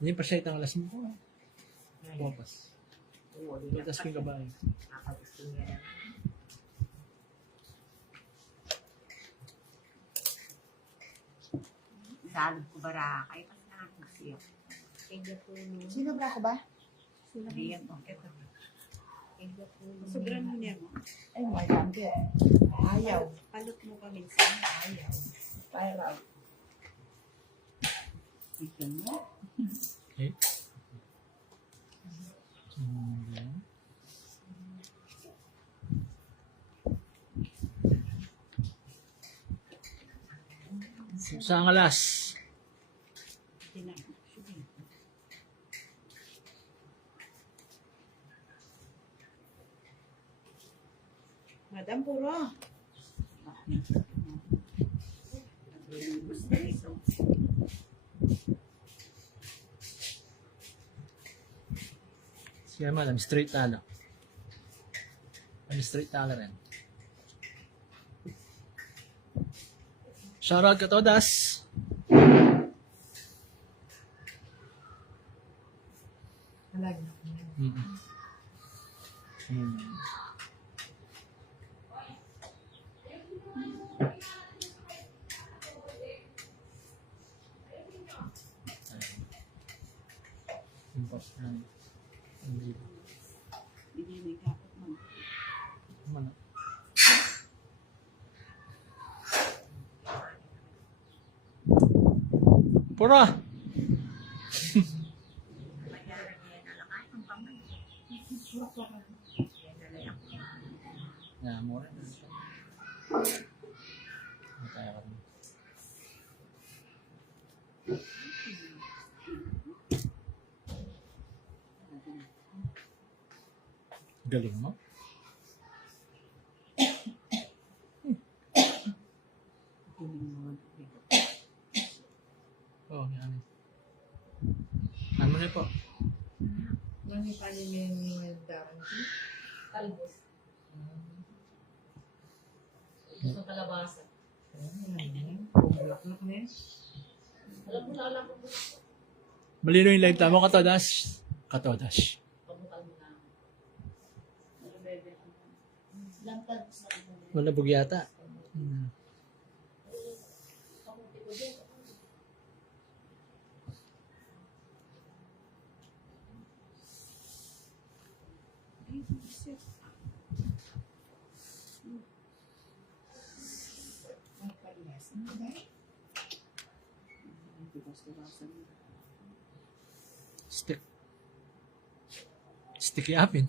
Hindi pa siya itang alas mo. Popas. Tutas kong kabayo. Salad ko barakay. Mas nakakong siya. Sino ba ako ba? Riyan mo. Ito. Sobrang mo niya mo. Ay, may lambi. Ayaw. Palot mo pa minsan. Ayaw. Para. Ito mo. Okay. Sa alas. Madam, puro. Naglilibos na ito. Sige madam, straight talo. Ay, straight talo rin. Shoutout ka todas. Alag na. Binili ka ako mo. Mana? Pura! Ya, mura. Mataya ka rin. Galing mo. Oh, yan. Ano na po? Nani pa ni darang si? Talbos. Gusto kalabasa. Bumulak-lak na eh. Alam mo na alam mo. Malino yung live tamo, katodas. Katodas. Pagbutal mo na. Lang talbos na ito. Wala bugyata. Stick. Sticky apin.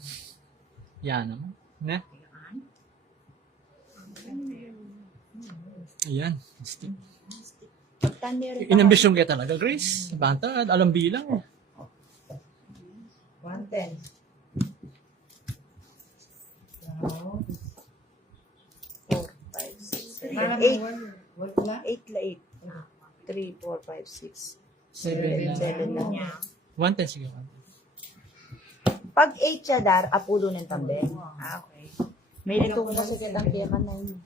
Yan naman. Ne? Ayan. Stick. Inambisyon kaya talaga, Grace. Banta, alam bilang. 110. Wow. 4, 5, 6, 8. 8 la 8. 3, 4, 5, 6. 7 lang. 110 sige. Pag 8 siya dar, apulo ng tambeng. Ah, okay. May nito ko kasi kitang kiyakan na yun.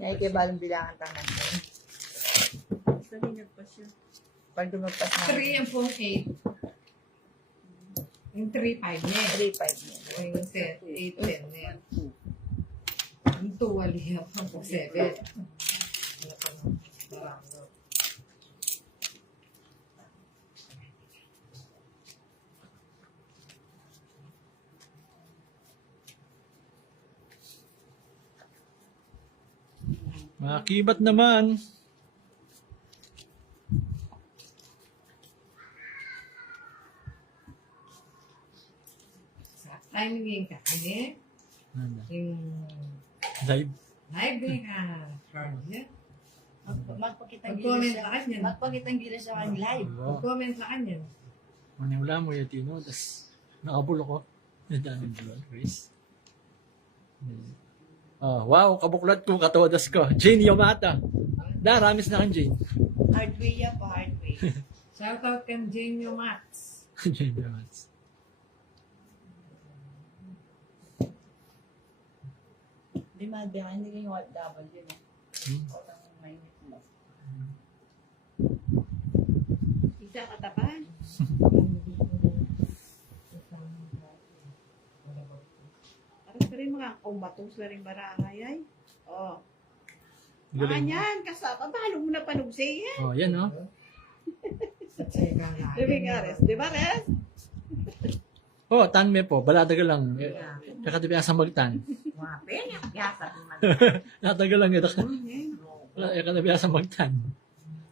Naikibalong bilangan tangan ko. Salinag pa siya. Pag dumagpas na. 3 and 4, 8. Yung 3, 5 niya. 3, 5 niya. Yung 8, 10 niya. Yung 2, wali yan. 7. Makibat naman. Timing yung kanya. Yung Live. live din ka. Magpakitang Mag-comment sa kanya. Magpakitang gila sa kanya live. Mag-comment sa kanya. Maniwala mo yung Tino, tas nakabulo ko. Yung daming bulan, Grace. Oh, wow, kabuklat ko, katodas ko. Jane Yamata. Ramis na kang Jane. Hardway yan pa, hardway. Shoutout kang Genio Max. Jane Yamata. Hindi mabiyak, hindi kayo OFW. Otang mainit mo. Isa katapan. Aras pa rin mga kumbatong sila rin barangay ay. Oh. Mga Galing. yan, kasama. Paano mo na panugsi yan? Oh, yan, oh. Diba nga, Res? Diba, Res? Oh, tan me po. Baladaga lang. Kakatibi asang magtan. Mga penya. Yasa. Nataga lang ito. Kakatibi asang magtan.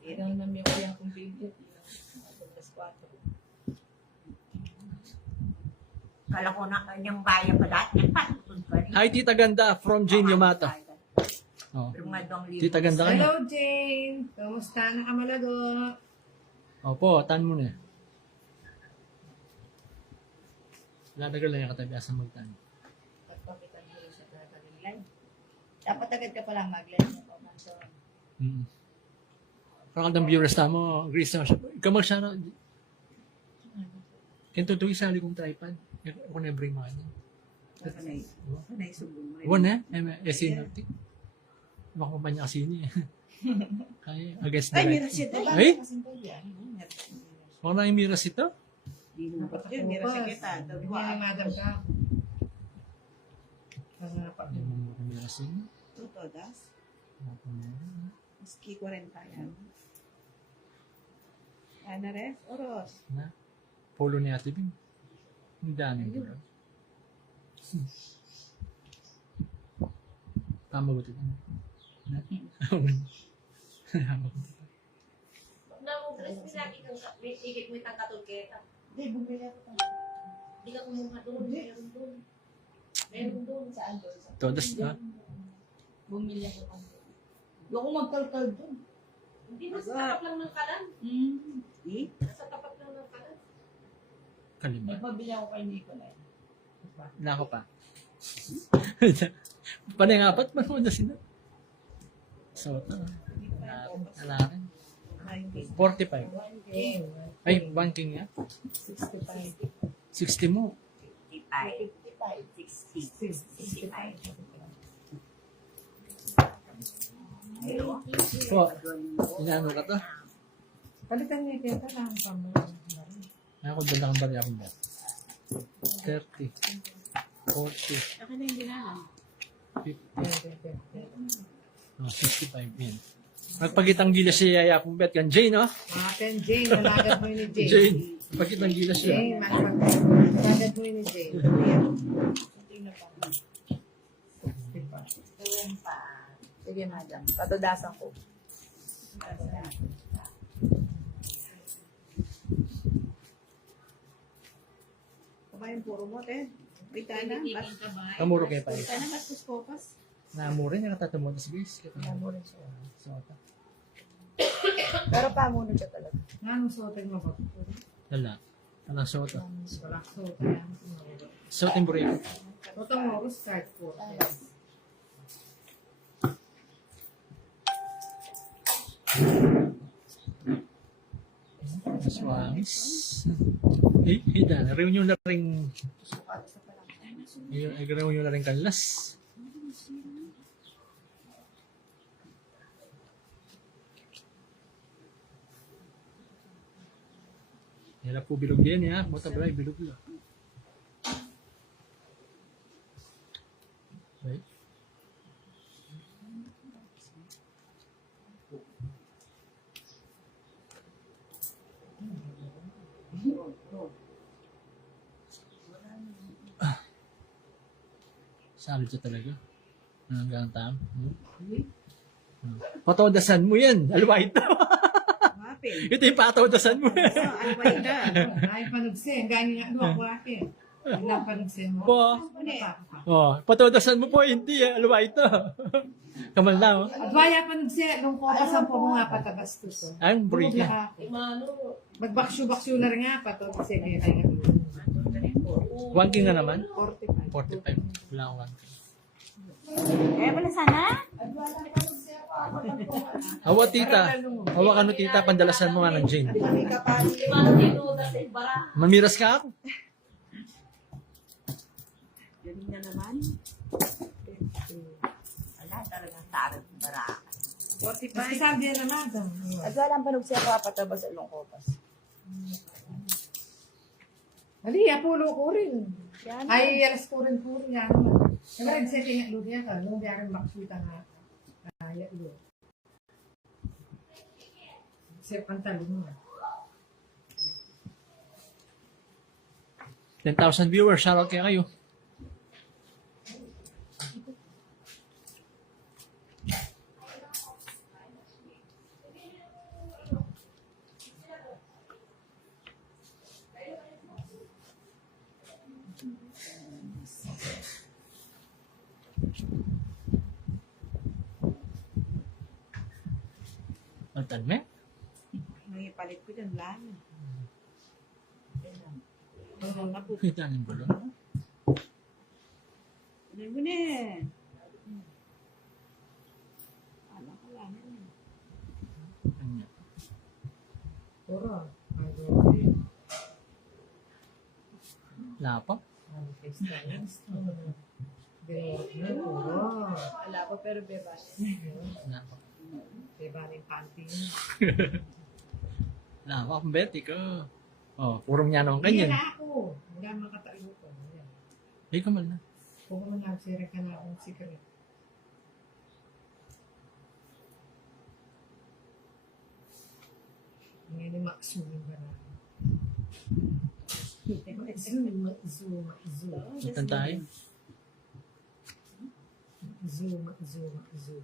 Ilang namin ko yung computer. Alas 4. Kala ko na kanyang bayan pa dati. Patutun pa rin. Hi, Tita Ganda from Jane Yamata. Oh. Pero nga doang libo. Tita Ganda ka na. Hello, Jane. Kamusta? Nakamalago? Opo, tan mo na. Baladaga lang yung katabi asang magtan. Pagpakitan ko rin siya live. Dapat agad ka palang mag-live. Parang viewers na mo, Grace na siya. Ikaw mag siya na. Kento to isali kong tripod. Ako na bring mo ano. Kanay subong. Iwan na, SC natin. Ibang kumpanya kasi ni. Kaya, against the Ay, right. meron siya doon. Ay, baka na yung miras ito. Di mo pa yun. Meron siya kita. Hindi na madam ka. Hindi mo miras yun. Tutodas. Maski 40 yan. Ana res? Oros. Na, polo ni Ate Bing. Ang daming polo. Tama ba ito? Na? Na mo, Chris, pinagi kang ikit mo itang katulketa. Hindi, bumili ako pa. Hindi ka kumuha doon, meron doon. Meron doon. Saan doon? Todas na. Bumili ako pa. Yung ako magkalkal doon. Hindi, nasa tapat lang ng kalan. Di? Nasa tapat lang ng kalan. Kalima. Nagpabili ako kay Nicolay. Na ako pa. Panay nga apat, manood na sila. So, alakin. 45. Ay, 1 king nga. 65. 60 mo. 55. 60. 65. Ayun. Po, inaano ka to? Palitan niyo yung teta lang pa mo. Ako dala kang bari akong bet. 30. 40. Akin na hindi na lang. 50. Oh, 65 yan. Magpagitang gila siya yaya akong bet kan Jane, no? Mga pen, Jane. Nalagat mo yun ni Jane. Jane. Pagkitang gila siya. Jane, nalagat mo yun ni Jane. Sige, madam. Patudasan ko. Kumain puro mo, te. Kita na. Kamuro kayo pa. Kita na, gastos kopas. Namurin, nakatatumod na si Grace. Namurin siya. So, Pero pamunod ka talaga. Nga, anong suotin mo ba? Lala. Anong soto? Wala suotin. Soto yung burrito. Suotin mo, start po. Swangis. Eh, hida. Reunion na rin. Reunion na rin kanlas. Hirap po bilog yan, ya. Mata balay, bilog lang. Right? Salad siya talaga. Hanggang tam. Patodasan mo yan. Alwa ito. Mapin. Ito yung patodasan mo. Ano ba ito? Ay, panugsin. Gani nga, doon ako akin. Ilang panugsin mo. Po. Oh, patodasan mo po. Hindi. Alwa ito. Kamal na. Oh. At waya panugsin. Nung kokasan po mo nga patabastos. Ang break Bumula niya. ako. Magbaksyo-baksyo na rin nga patugsin. Kaya 1 king nga naman. 45. 45. Wala akong 1 king. Eh, wala sana. Hawa tita. Hawa ka no tita. Pandalasan mo nga ng Jane. Kami kapali. Di ba, tinuda sa ibara. Mamiras ka ako. Yun na naman. Wala talagang tarot baraka. 45. Mas kasabi yan na madam. At walang panog siya kapatabas sa ilong kopas. Ali, apulo ko rin. Yan. Ay, alas ko rin po rin. Nag-setting at luya ka. Nung diyan maksuta nga. Kaya lo. Sir, pantalon mo. 10,000 viewers, shoutout kaya kayo. Ang talme? May palit ko dyan, lalo. Kita ng gulo. Ano mo na eh. Alam ko lang eh. Puro. Wala pa. Puro. Wala pa pero bebas. Wala pa. Diba rin panty Wala pa akong bet, ikaw. Oh, puro niya naman Ganyan. kanyan. Hindi na ako. Wala makatayo ko. Ay, kamal na. Kung mo nagsira ka na akong secret. Ngayon yung maksumin ba na? Maksu. Saan tayo? Maksu.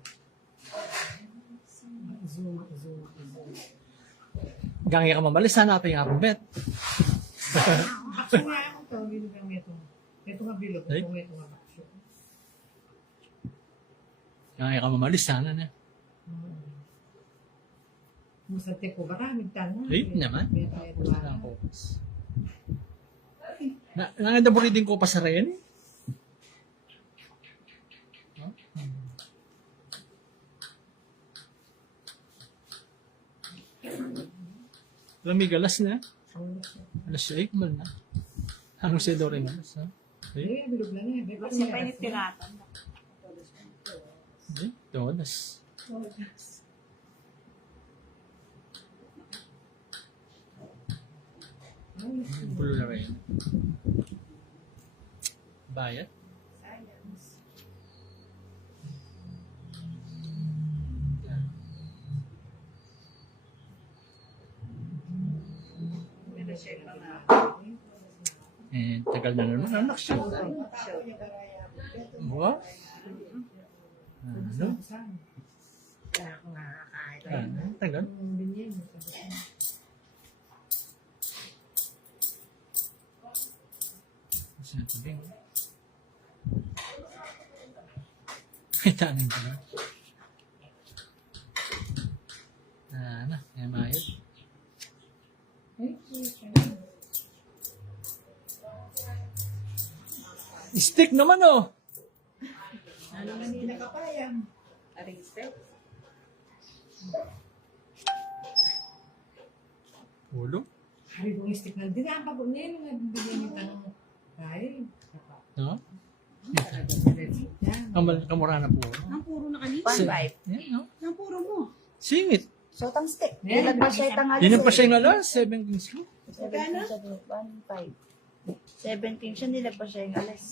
Gangi ka mamalis, hanapin nga akong bet. Bakso nga ako to. Bilog ang ito. Ito nga bilog. Ay. Ito nga bakso. Gangi ka mamalis, sana na. Musante ko, maraming tanong. Ay, naman. May tayo Wala ang focus. Nangadaburi din ko pa sa Ren. Lamigalas na. Alas 8 man na. Anong si Doring alas, ha? Ay, bilog lang eh. May Kasi pa yung tiratan. Ay, todas. Bulo na rin. Bayad? Eh, tagal na naman. Anak siya. What? Ano? Kaya ako nakakain. Tagal? Sinasabi mo. Ay, taning ko na. Ano, may mayot. Stick naman oh! Ano kanina ka pa yan? Aring step. Ulo? Hari kong stick na. Di na ang pag nilo nga bibigyan niyo tanong. Ay, No? yan. Kamura na po. Ang puro na kanina. 1.5. Yan, no? Ang puro mo. Singit. Sotang stick. Yeah. Ilag pa siya itang alas. Yun pa siya yung alas, 7 kings ko. 17 siya doon. 1.5. 17 siya, nilag pa siya yung alas.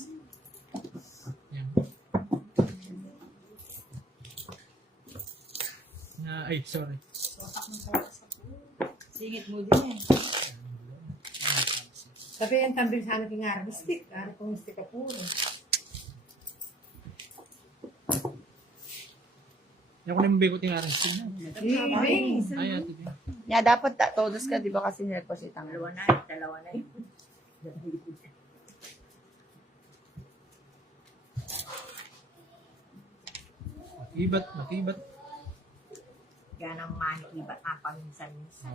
Yan. Ay, sorry. Singit mo din eh. Sabi yung tambil sana king araw stick. Araw kong stick ka puro. Yan ko na yung bigot yung aras. Ay, Ay, ate. Ya, dapat todos ka, di ba kasi nilag pa siya itang alas. Dalawa na yun. Makibat. Yan ang mahikibat na paminsan-minsan.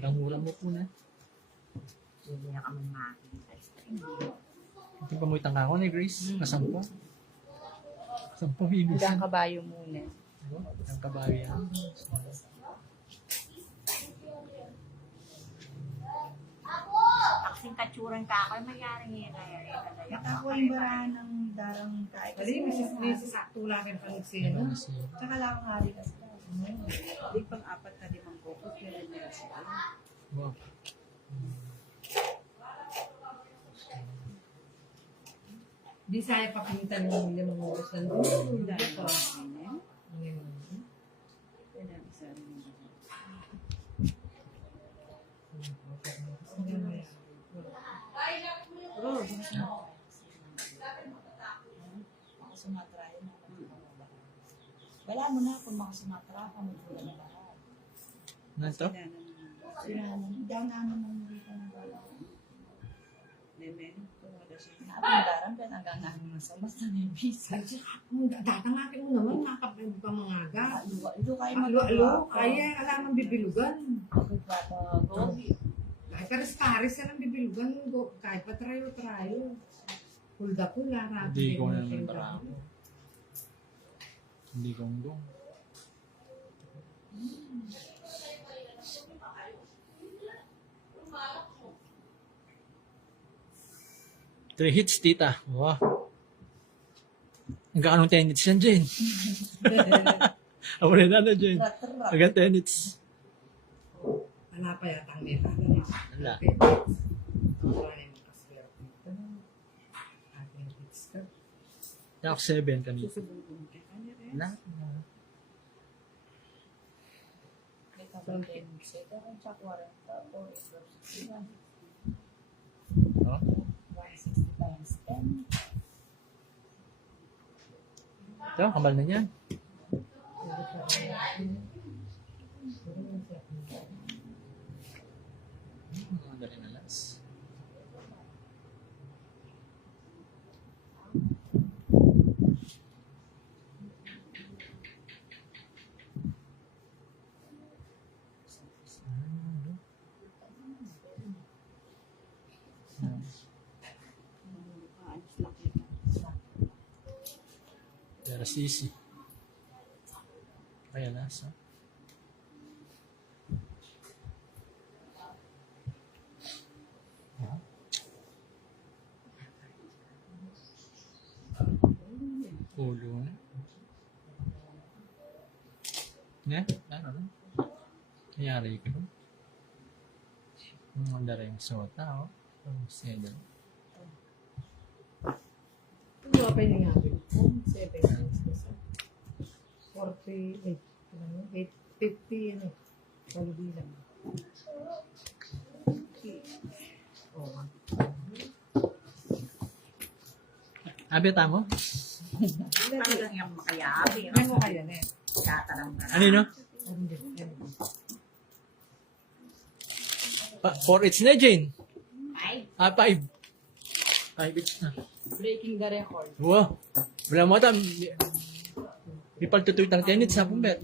Danguran mo po na. Hindi na kami makikita. Ito pa mo itang ako ni Grace. Kasampo. Sampung Hanggang inusan. kabayo muna. Ang kabayo yan. Kasing katsuran ka ako, mayari niya kaya. Ako yung barahan ng darang kahit. Kasi may sasakto lang yung pag-sino. Tsaka lang ang hari kasi. Hindi pang 4 na 5 kokos. Kaya nila sila. Wow. Di saya papintan ng 5 oras lang. Dahil pa. Ngayon. Makasumatra yun. Wala mo na kung makasumatra ka, magpula na lahat. Ano to? Sila naman, dyan naman ang dito ng bala. Napandaran ka na ganahan mo sa mas na may visa. Datangakin mo naman, nakapag pa mga aga. Ito kayo Alo, kaya alam ang bibilugan. magpapagod. Kahit karis-karis yan ang bibilugan. Kahit pa trayo. Pulda pula. Hindi ko naman para ako. Hindi gonggong. Three hits, tita. Wow. Ang gaano 10 hits yan, Jane? Ako rin ano, Jane? Rat-rat. Agad 10 hits. Wala pa yata ang meta. Wala.Yak 7 kanina. Wala. Ito ba yung set? Ang sa 40 or 61. Oh. 160 times 10. Ito, kamal na niyan. Madali na last. Pero sisi. Kaya lasa. Ulo na. Ne? Ano na? Nangyari ko. Ang manda rin yung sota, oh. Ang sedal. Ano pa yung nga? 7 times kasi. 48. 850 yan eh. Walubi lang. Oo. Abi, tamo? Talagang yung makayabi. Ano kaya na eh? Tatanang na. Ano yun, no? 4 hits na, Jane. 5. 5 hits na. Breaking the record. Wow. Wala mo ito. Di pagtutuit ng 10 hits, ha, pumbet.